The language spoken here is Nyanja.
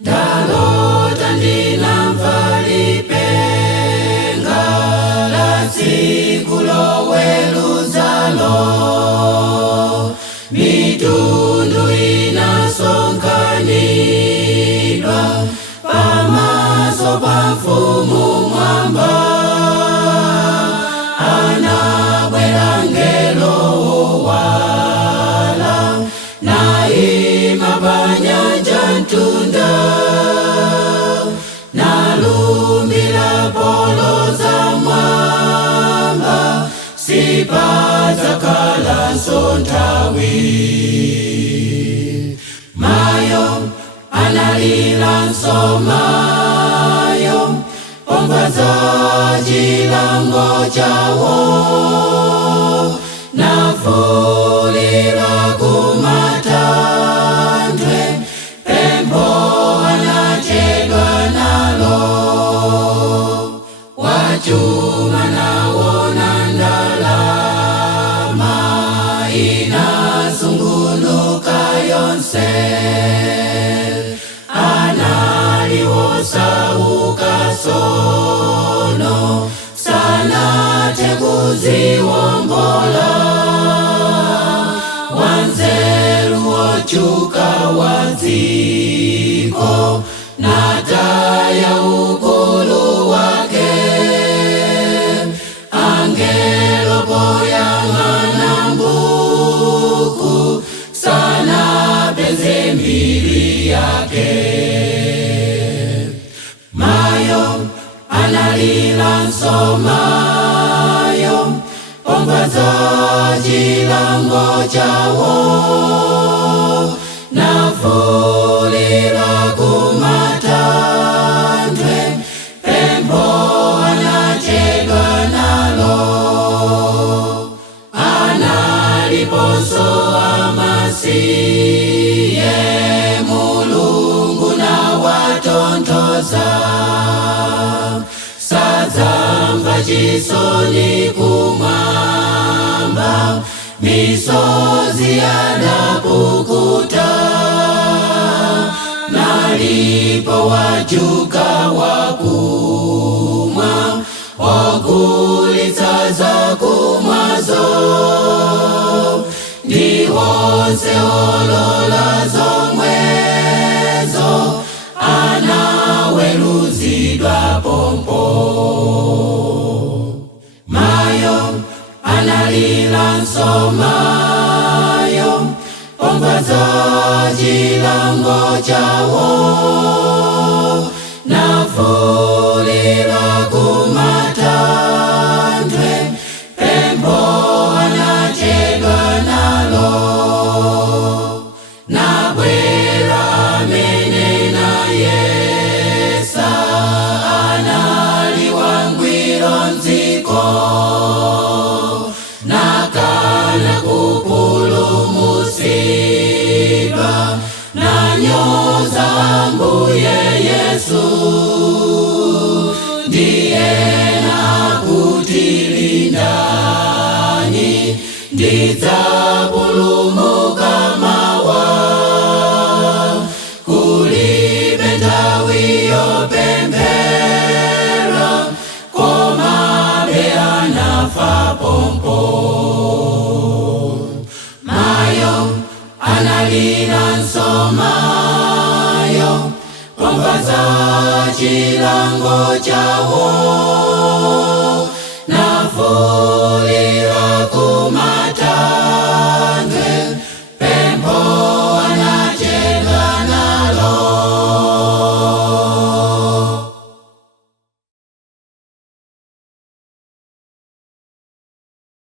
Ndalota ndinamva lipenga la tsiku loweruzalo, mitundu inasonkhanidwa pamaso pa mfumu mwamba. Anabwera ngelo wala naima pa nyanja ntunda, nalumbira polo za mwamba sipadzakhala nthawi. Mayo analilanso mayo pomva za chilango chawo, nafulira kumatanthwe pempho anachedwa nalo. Wachuma nawona ndalama inasungunuka yonse, analiosa sono sanathe kuziwombola. Wanzeru wochuka wadziko nataya ukulu wake, angelo poyang'ana mbuku sanapeze mbiri yake. Mayo analilanso mayo pomva za chilango chawo, nafulira kumatanthwe pempho anachedwa nalo. Analiponso amasiye Mulungu nawatonthoza, sadzamva chisoni kumwamba, misozi yadapukuta. Nalipo wajuka wakumwa, ogulitsa zakumwazo, ndiwonse olola zomwezo anaweruzidwa pompo. Mayo analilanso mayo pomva za chilango chawo, nafulira kumatanthwe pempho anachedwa nalo. Nabwera amene nayesa analiwangwiro nziko, nakana kupulumutsidwa nanyoza Ambuye Yesu. Ndiye nakutilindani ndidzapulumuka mawa, kulibe nthawi yopemphera komabe anafa pompo. Mayo analilanso mayo pomva za chilango chawo,